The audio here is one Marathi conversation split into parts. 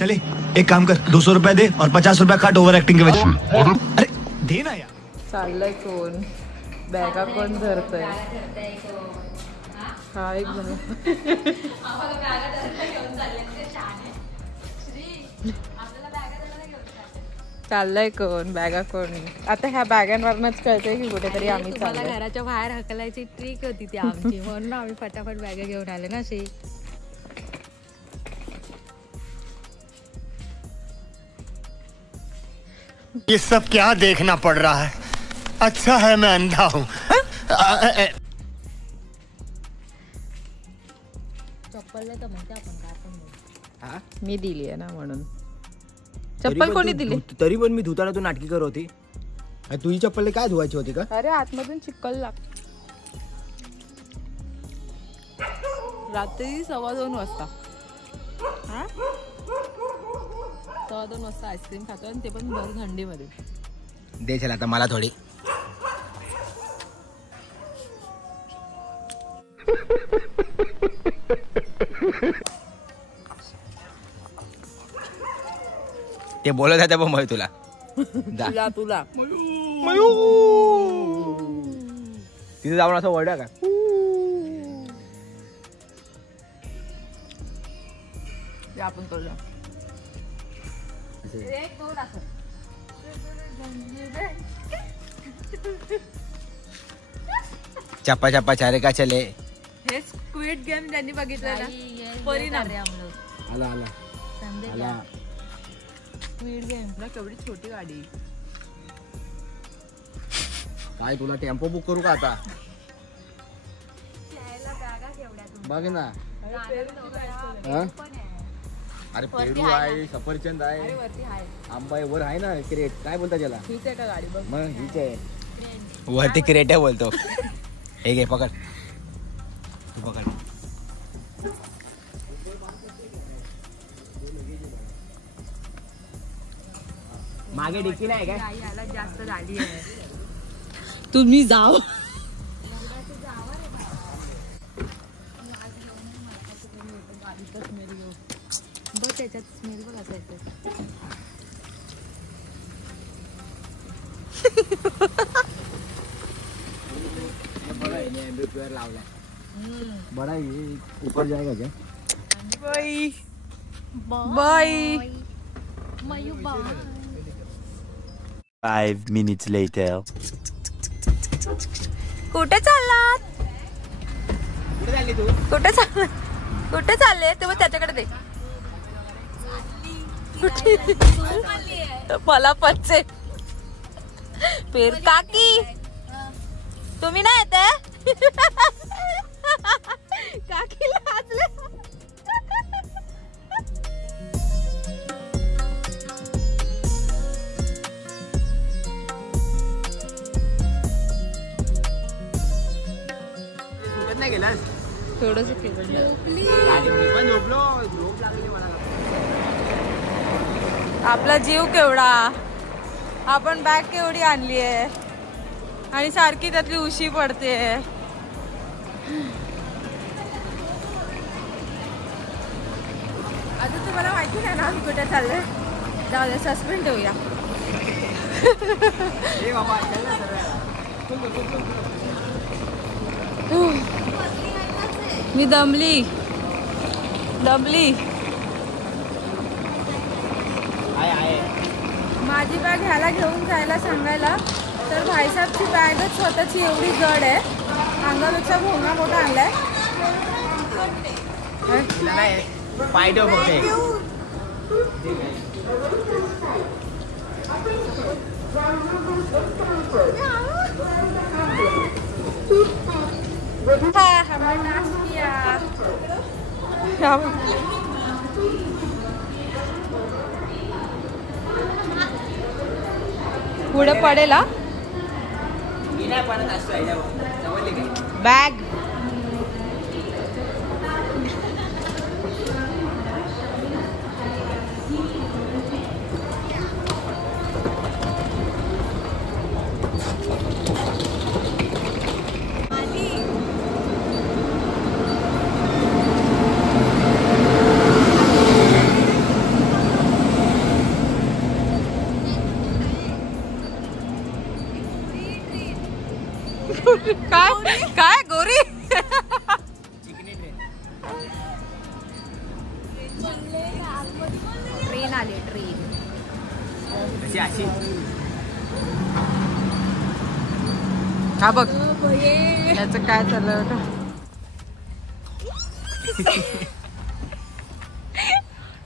चले एक काम कर 200 रुपया दे और 50 रुपया काट ओव्हर ऍक्टिंग के वजह। अरे दे ना यार। चाललंय कोण बॅगा कोण धरतय हा एक जण चाललंय कोण बॅगा कोण आता ह्या बॅगांवरनच कळतंय की कुठेतरी आम्ही मला घराच्या बाहेर हकलायची ट्रिक होती ती आमची म्हणून आम्ही फटाफट बॅगा घेऊन आले ना अशी। ये सब क्या देखना पड़ रहा है? अच्छा है मैं अंधा हूँ। चप्पल तर म्हणते आपण काय पण मी दिली आहे ना म्हणून चप्पल कोणी दिली तरी पण मी धुताना तू नाटकी करत होती। तुझी चप्पल काय धुवायची होती का? अरे आतमधून चिखल लाग रात्री 2:15 वाजता 2:15 वाजता आईस्क्रीम खातो आणि ते पण भर थंडीमध्ये। दे चल आता मला थोडी। ते बोलत आहे पण तुला तुला तुला तिथे जाऊन असं ओरडा का? आपण करूया चप्पा चप्पा चारे का चले। हे स्क्विड गेम ज्यांनी बघितलं ना परिणाम आला आला आला स्क्विड गेम ना केवढी छोटी गाडी काय तुला टेम्पो बुक करू का आता? बघ ना अरे पेरू आहे सफरचंद आहे आंबा आहे वर आहे ना क्रेट काय बोलता त्याला? हीच आहे का गाडी बघ मग हीच आहे वरती क्रेट आहे बोलतो। हे घे पकड तू पकड। मागे डिक्की नाही काय? याला जास्त गाडी आहे तुम्ही जाओ बघ त्याच्यात स्मेल बघ आता येते। लावला बड़ा ये ऊपर जाएगा क्या? बाई बाई मयू बाय। 5 minutes later. कुठे चाललात? कुठे चालली तू? कुठे चालला कुठे चालले तेव्हा त्याच्याकडे दे मला पच्चे पेर काकी तुम्ही नाही येते काकीला हसले। नाही गेलास? थोडंसं केलं आपला जीव केवढा आपण बॅग केवढी आणली आहे आणि सारखी त्यातली उशी पडते। आता तुम्हाला माहिती नाही ना आम्ही कुठे चाललोय? जाऊ दे सस्पेंड ठेवूया। मी दमली माझी बॅग ह्याला घेऊन जायला सांगायला तर भाईसाहेबची बॅगच स्वतःची एवढी जड आहे अंगापेक्षा भोंगा मोठा आणलाय। पायडो बघते हमने डांस किया पुढे पडेल बॅग काय काय गोरी ट्रेन आली ट्रेन. हा बघ याचं काय चाललं होतं.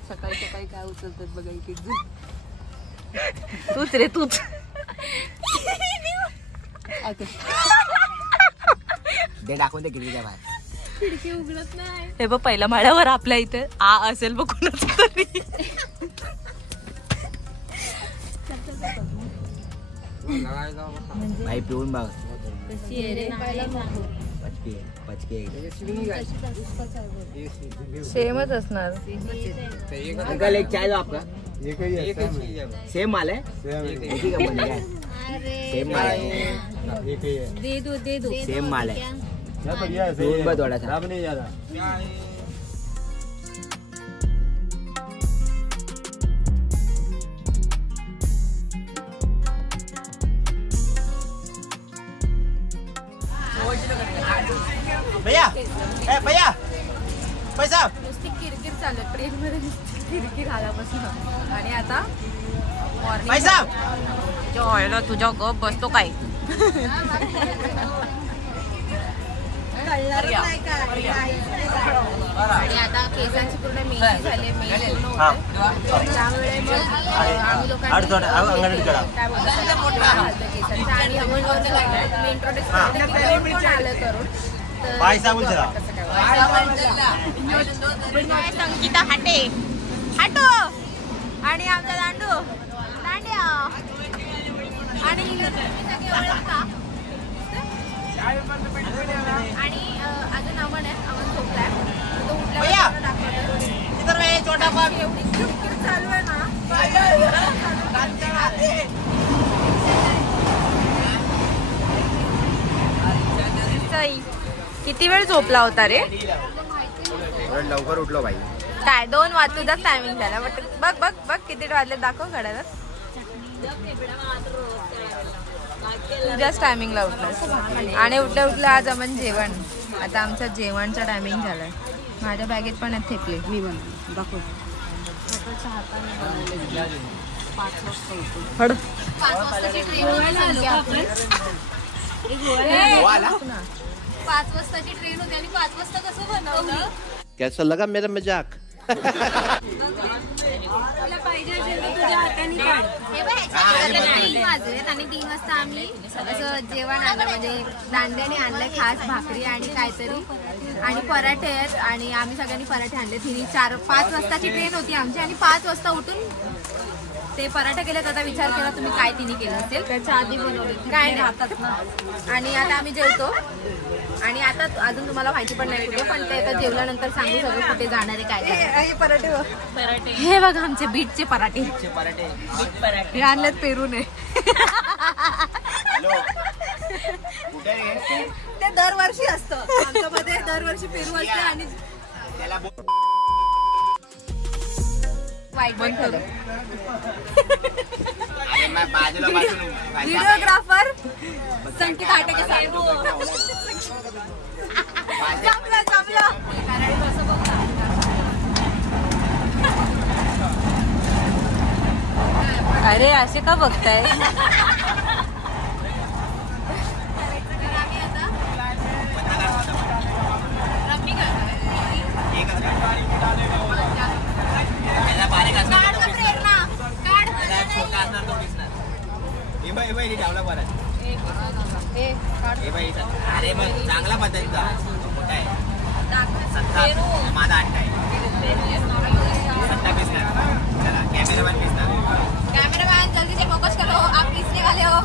सकाळी सकाळी काय उचलतात बघा इकडे. तूच रे तूच. दे टाकून दे खिडकीच्या बाहेर. खिडकी उघडत नाही. हे बघ पहिल्या माळ्यावर आपल्या इथे आ असेल बघ कोणाच तरी. भाई पिऊन बघ. कशी आहे रे पचके सेमच असणार. अंकल एक चाय दो आपका. सेम माल है. सेम माल है. दे दो सेम माल है. पिऊन बघ थोडासा. भैया भैया पैसा. नुसती किरकिर चालू ट्रेन मध्ये. नुसती किरकिर आल्यापासून. आणि आता मॉर्निंग पैसा. जॉयला तुझ्या गप बसतो काय. आणि आता केसांची पूर्ण मेहंदी झाली. मेहंदी पूर्ण होते. त्यामुळे मग आम्ही लोकांनी काय बोलतात केसांचं. आणि आपण मी इंट्रोड्यूस करते की कोण आलं करून. पैसा बोल जरा. संगीता हाटे हाटो आणि आमचा दांडू दांड्या आणि सगळे ओळखता. आणि अजून अमन आहे. अमन झोपलाय. तो उठल्यावर दाखवतो. एवढी किरकिर चालू आहे ना. किती वेळ झोपला होता रे. लवकर उठलो भाई. काय 2 वाजताच टायमिंग झाला. बट बघ बघ बघ किती वाजले दाखव घड्याळात. तुझ्याच टायमिंगला उठलास. आणि उठल्या उठल्या आज आपण जेवण. आता आमचं जेवणचा टायमिंग झालाय. माझ्या बॅगेत पण आहेत थेपले. मी पण दाखव. 5 वाजताची ट्रेन होती आणि 5 वाजता कसं बनवलं. कैसा लगा मेरा मजाक. तुला पाहिजे असेल तर तुझ्या हाताने काढ. हे बघ 3 वाजलेत आणि 3 वाजता आम्ही असं जेवण आणलं. म्हणजे दांड्याने आणलंय खास भाकरी आणि काहीतरी आणि पराठे आहेत. आणि आम्ही सगळ्यांनी पराठे आणले. तिने 5 वाजताची ट्रेन होती आमची आणि 5 वाजता उठून ते पराठे केलेत. आता विचार केला तुम्ही काय तिने केलं असेल. त्याच्या आधी बनवले काय नाही हातात ना. आणि आता आम्ही जेवतो. आणि आता अजून तुम्हाला माहिती पण नाही कुठे. पण ते आता जेवल्यानंतर सांगू सगळं कुठे जाणार आहे काय. पराठे हे बघा आमचे बीटचे पराठे. हे आणलेत पेरूने. ते दरवर्षी असतं आमच्यामध्ये. दरवर्षी पेरू असते. आणि वाईट बंद करू. व्हिडिओग्राफर संकेत आटे के साथ. जमलं जमलं. अरे असे का बघताय. अरे मग चांगला पद्धतीचा मोठा आहे. माझा 8 आहे. 7 पिसणार. चला कॅमेरामॅन पिसणार. कैमरामैन जल्दी से फोकस करो. आप पीसने वाले हो.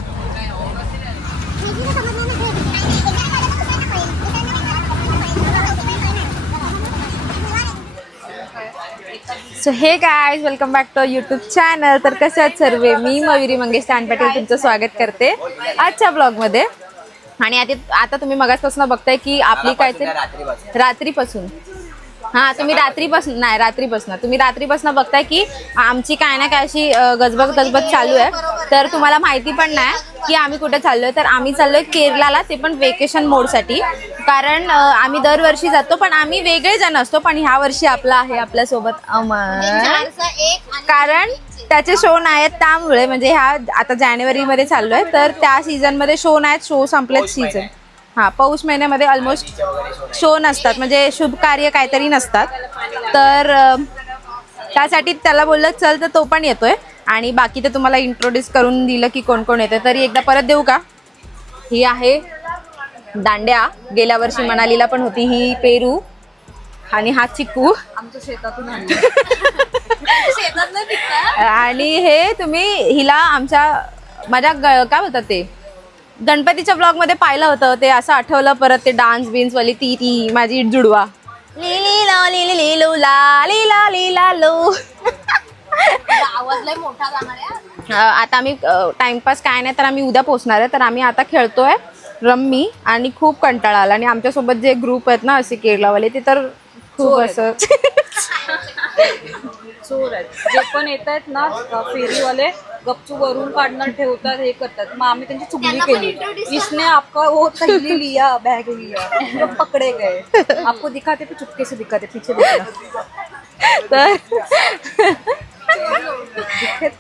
So hey guys welcome back to YouTube channel. तर कसे आहेत सर्व. मी मयुरी मंगेश पाटील तुमचं स्वागत करते आजच्या ब्लॉगमध्ये. आणि आता तुम्ही मगाचपासून बघताय की आपली काहीतरी रात्रीपासून तुम्ही रात्रीपासून बघताय की आमची काय ना काय अशी गजबज चालू आहे. तर तुम्हाला माहिती पण नाही की आम्ही कुठे चाललोय, तर आम्ही चाललोय केरलाला, ते पण वेकेशन मोडसाठी. कारण आम्ही दरवर्षी जातो पण आम्ही वेगळे जण असतो, पण ह्या वर्षी आपला आहे आपल्यासोबत अमर, कारण त्याचे शो नाहीत त्यामुळे. म्हणजे ह्या आता जानेवारीमध्ये चाललोय तर त्या सीझनमध्ये शो नाहीत, शो संपलेत सीझन. हां, पौष महिन्यामध्ये ऑलमोस्ट शो नसतात, म्हणजे शुभ कार्य काहीतरी नसतात. तर त्यासाठी त्याला बोललं चल, तर तो पण येतोय. आणि बाकी तर तुम्हाला इंट्रोड्यूस करून दिलं की कोण कोण येते. तरी एकदा परत देऊ का? ही आहे दांड्या, गेल्या वर्षी मनालीला पण होती. ही पेरू आणि हा चिकू आमच्या शेतातून आणि हे तुम्ही हिला माझ्या काय बोलतात ते गणपतीच्या ब्लॉग मध्ये पाहिलं होतं, ते असं आठवलं परत, ते डान्स बिन्स वाली ती माझी जुडवा. आता आम्ही टाइमपास काय नाही तर आम्ही उद्या पोहोचणार आहे. तर आम्ही आता खेळतोय रम्मी आणि खूप कंटाळा आला. आणि आमच्यासोबत जे ग्रुप आहेत ना असे केरलावाले, ते तर खूप असं चोर आहेत. जे पण येत आहेत ना फेरीवाले, गपचूप वरून काढणार ठेवतात, हे करतात. मग आम्ही त्यांची चुगली केली. इसने आपका वो थैली लिया, बैग लिया, पकडे गए, आपको दिखाते थे चुपके से दिखाते पीछे देखना. तर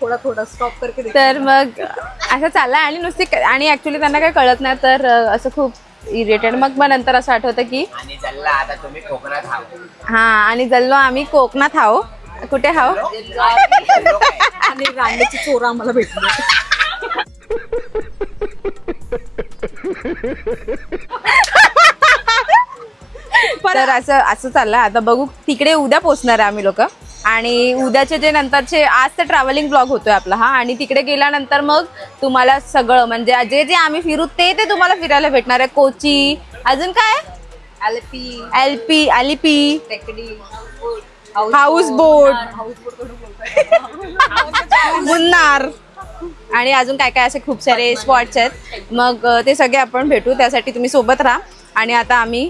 थोडा थोडा स्टॉप करके तर मग असं चाललंय. आणि नुसती आणि ऍक्च्युली त्यांना काही कळत नाही, तर असं खूप इरिटेड. मग नंतर असं आठवतं की आणि जल्ला आता तुम्ही कोकणात हाव. हा, आणि जल्लो आम्ही कोकणात हाव. कुठे हाव? आणि रांगेची चोर आम्हाला भेटली. तर असं चाललंय. आता बघू, तिकडे उद्या पोहोचणार आहे आम्ही लोक. आणि उद्याचे जे नंतरचे, आज तर ट्रॅव्हलिंग ब्लॉग होतोय आपला हा. आणि तिकडे गेल्यानंतर मग तुम्हाला सगळं म्हणजे जे जे आम्ही फिरू ते तुम्हाला फिरायला भेटणार आहे. कोची, अजून काय, एलपी, हाऊस बोट, मुन्नार, आणि अजून काय काय असे खूप सारे स्पॉट्स आहेत. मग ते सगळे आपण भेटू, त्यासाठी तुम्ही सोबत राहा. आणि आता आम्ही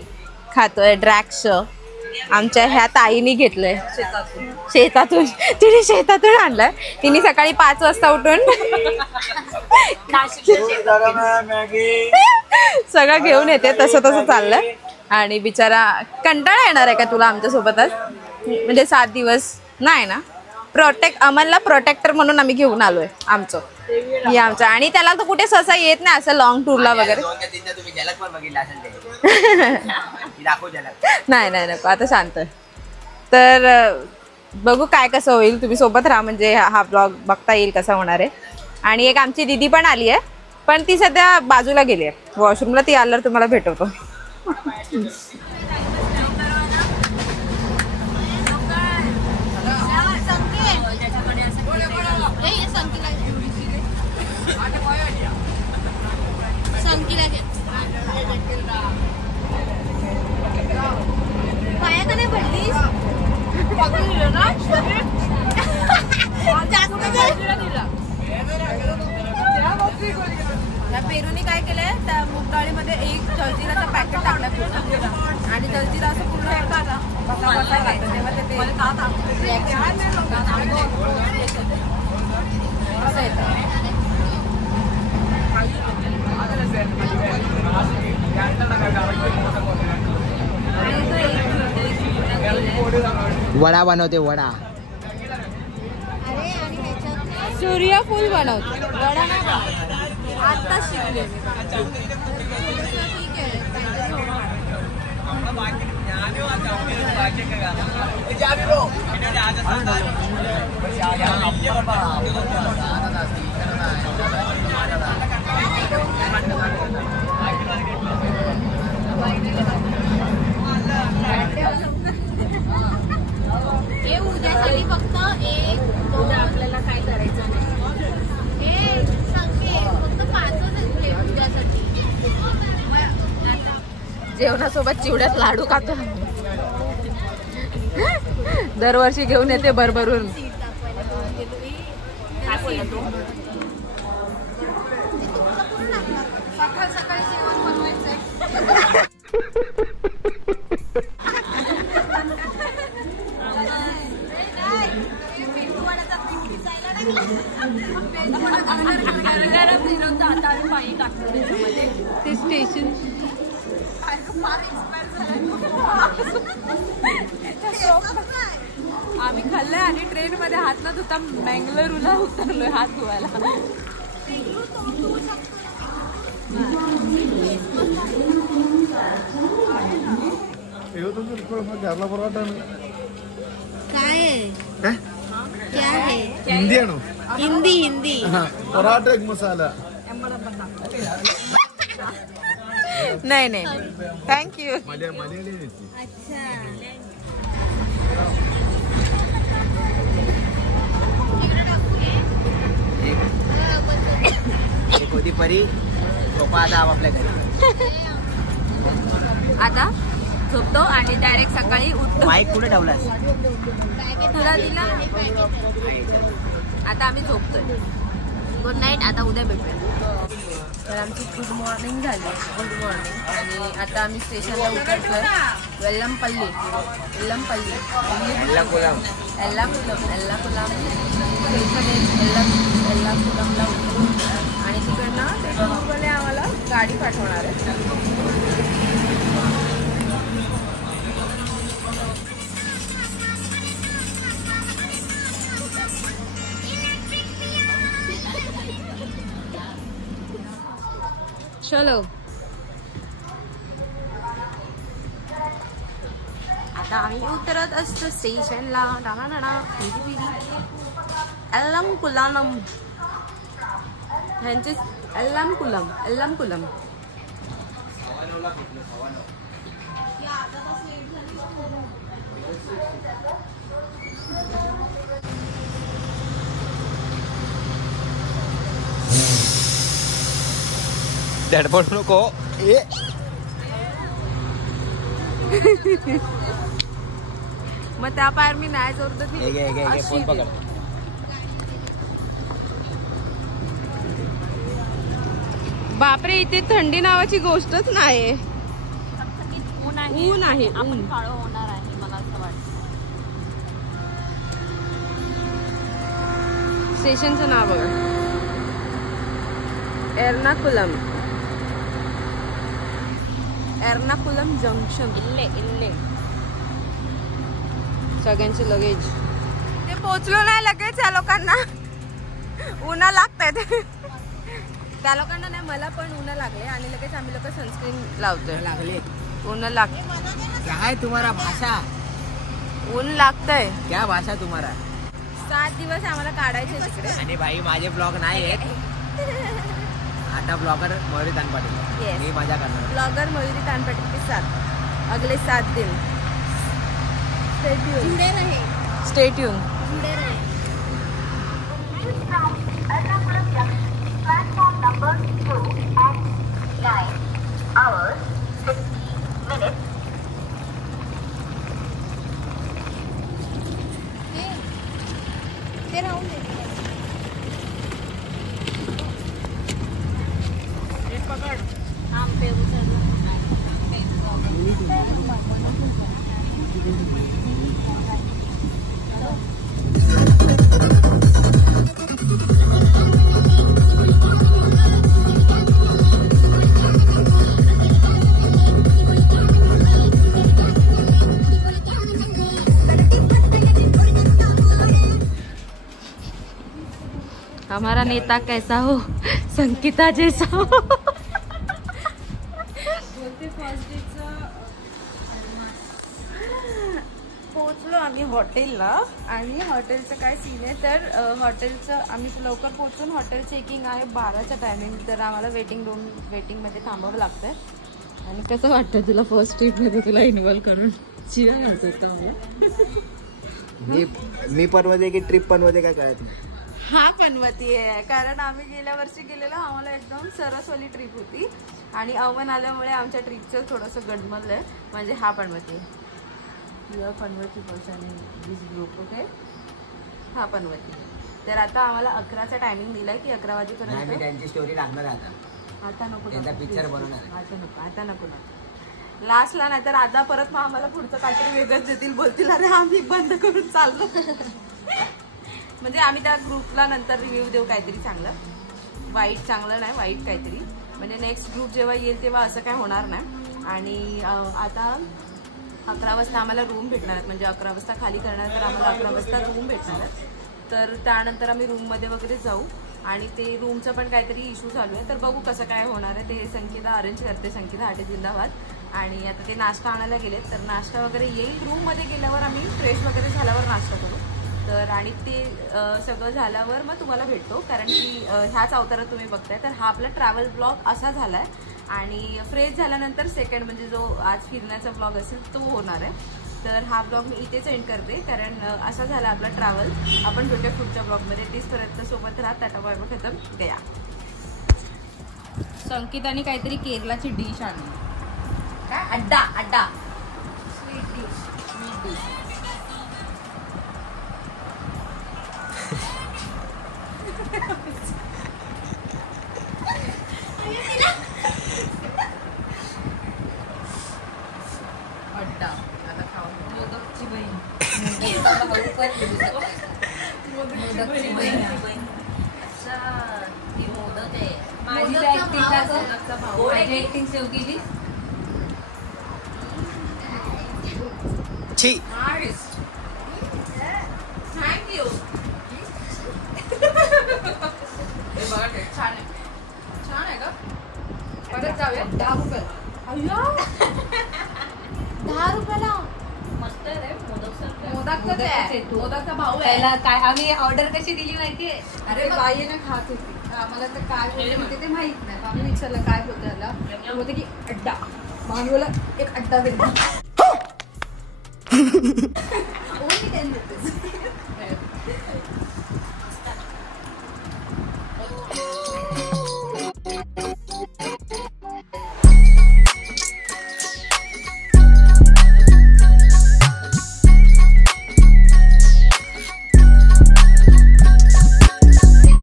खातोय द्राक्ष. आमच्या ह्या ताईनी घेतलंय शेतातून. तिने शेतातून आणलंय. तिने सकाळी 5 वाजता उठून सगळं घेऊन येते. तसं चाललंय. आणि बिचारा कंटाळा येणार आहे का तुला आमच्यासोबतच? म्हणजे 7 दिवस नाही ना. अमरला प्रोटेक्टर म्हणून आम्ही घेऊन आलोय आमचं. आणि त्याला तर कुठे सहसा येत नाही असं लॉंग टूरला वगैरे. नाही नको, आता शांत. तर बघू काय कसं होईल. तुम्ही सोबत राहा, म्हणजे हा ब्लॉग बघता येईल कसा होणार आहे. आणि एक आमची दीदी पण आली आहे, पण ती सध्या बाजूला गेली आहे वॉशरूमला. ती आल्यावर तुम्हाला भेटवतो. पेरूनी काय केलंय, त्या मूग डाळीमध्ये एक जलजिराचा पॅकेट टाकला पूर्ण. आणि जलजिरा असं पूर्ण तेव्हा वडा बनवते, वडा. सूर्यफूल बनवते, वडा नाही. आता शिकले. हे उद्यासाठी फक्त 1 2 आपल्याला काय करायचं नाही. हे सांगते फक्त 5च आहेत उद्यासाठी. जेवणासोबत चिवड्यात लाडू खातो. दरवर्षी घेऊन येते भरभरून. सकाळी जेवण बनवायचंय. ते स्टेशन आम्ही खाल्लंय आणि ट्रेन मध्ये हात न धुता मंगळुरूला उतरलोय हात धुवायला. काय आहे? क्या है? हिंदी आहे ना हिंदी हिंदी. पराठा एक मसाला. नाही नाही थँक्यू. अच्छा. एक होती परी झोपा आता आपल्या घरी. आता झोपतो आणि डायरेक्ट सकाळी उठतो. माईक कुठे ठेवलास? तुला दिला. आता आम्ही झोपतोय. Good night. आता उद्या भेटूया. तर आमची गुड मॉर्निंग झाली. Good morning. आणि आता आम्ही स्टेशनला उतरतोय. वेल्लमपल्ली वेल्लमपल्ली एल्लाकुलम स्टेशन एल्लाकुलमला उतरू आणि तिकडनं ते टूरवाले आम्हाला गाडी पाठवणार आहे. चलो आता आम्ही उतरत असतो स्टेशनला. एल्लाकुलम ह्यांचे एल्लाकुलम. धडपडू नको. मग त्या पायर मी नाही जोरत. फोन पकड. बापरे इथे थंडी नावाची गोष्टच नाही. ऊन आहे. आपण काळं होणार आहे मला असं वाटतं. स्टेशनचं नाव बघा. एर्नाकुलम जंक्शन. इल्ले सगळ्यांचे लगेज. ते पोचलो नाही लगेच. या लोकांना उन्हा लागतायत. त्या लोकांना नाही मला पण उन्हा लागले आणि लगेच आम्ही लोक सनस्क्रीन लावतोय. लागले उन्हा लागत. काय तुम्हारा भाषा? ऊन लागतंय. क्या भाषा तुम्हारा? 7 दिवस आम्हाला काढायचे तिकडे. आणि भाई माझे ब्लॉग नाही आहेत. आता ब्लॉगर मयुरी तानपाटील. Yes. मी मजा करणार. ब्लॉगर मयुरी तानपाटील के साथ अगले 7 दिन. जुड़े रहे. Stay tuned. जुड़े रहे. Platform number 2 at 9 hours 50 minutes. ते राहून दे. हमारा नेता कैसा हो, संकिता जैसा हो. पोहोचलो आम्ही हॉटेलला आणि हॉटेलचं काय सीन आहे तर हॉटेलचं आम्ही लवकर पोहोचून हॉटेल चेकिंग आहे 12च्या टायमिंग. तर आम्हाला वेटिंगमध्ये थांबावं लागतंय. आणि कसं वाटतं तुला फर्स्ट ट्रिपमध्ये तुला इन्व्हॉल्व करून? शिवाय घालतात का मी पनवते की ट्रिप पनवते काय कळत नाही. हा पनवती आहे कारण आम्ही गेल्या वर्षी गेलेलो आम्हाला एकदम सरसवाली ट्रिप होती आणि अवन आल्यामुळे आमच्या ट्रिपचं थोडंसं गडमललंय. म्हणजे हा पनवती युअर पनवती person in this group. Okay हा पनवती. तर आता आम्हाला 11चा टायमिंग दिलाय की 11 वाजेपर्यंत. त्यांची स्टोरी लागणार आता नको त्यांचा पिक्चर बनवणार. आता नको लास्टला. नाही तर आता परत मग आम्हाला पुढचं काहीतरी वेगळंच देतील. बोलतील अरे आम्ही बंद करून चाललो. म्हणजे आम्ही त्या ग्रुपला नंतर रिव्ह्यू देऊ काहीतरी चांगलं, वाईट चांगलं नाही, वाईट काहीतरी. म्हणजे नेक्स्ट ग्रुप जेव्हा येईल तेव्हा असं काय होणार नाही. आणि आता 11 वाजता आम्हाला रूम भेटणार आहेत, म्हणजे 11 वाजता खाली करणार तर आम्हाला 11 वाजता रूम भेटणार आहेत. तर त्यानंतर आम्ही रूममध्ये वगैरे जाऊ. आणि ते रूमचं पण काहीतरी इश्यू चालू आहे, तर बघू कसं काय होणार आहे ते. संगीता अरेंज करते, संगीता हाटे जिंदाबाद. आणि आता ते नाश्ता आणायला गेलेत, तर नाश्ता वगैरे येईल. रूममध्ये गेल्यावर आम्ही फ्रेश वगैरे झाल्यावर नाश्ता करू. तर आणि ते सगळं झाल्यावर मग तुम्हाला भेटतो, कारण की ह्याच अवतारात तुम्ही बघताय. तर हा आपला ट्रॅव्हल ब्लॉग असा झालाय. आणि फ्रेश झाल्यानंतर सेकंड म्हणजे जो आज फिरण्याचा ब्लॉग असेल तो होणार आहे. तर हा ब्लॉग मी इथेच एंड करते, कारण असा झाला आपला ट्रॅव्हल. आपण भेटूया पुढच्या ब्लॉगमध्ये. तीचपर्यंत सोबत राहा. टाटा बाय बाय, खतम गया. संकेताने काहीतरी केरलाची डिश आणली, काय अड्डा अड्डा स्वीट डिश. अड्डा आता खाऊ. मोदकची बहीण, मोदकची बहीण. अच्छा ती मोदक आहे. माझी ऍक्टिंग सेव केली. थँक्यू. बघा छान आहे, छान आहे का. परत जाऊया. 10 रुपये. अय्या 10 रुपयाला मस्त आहे रे. मोदकच आहे, मोदकचा भाऊ आहे. काय आम्ही ऑर्डर कशी दिली माहितीये. अरे बाईने खात होती, आम्हाला तर काय होते ते माहित नाही. आम्ही विचारलं काय होतं याला, होते की अड्डा. मग आम्ही बोला एक अड्डा दिला.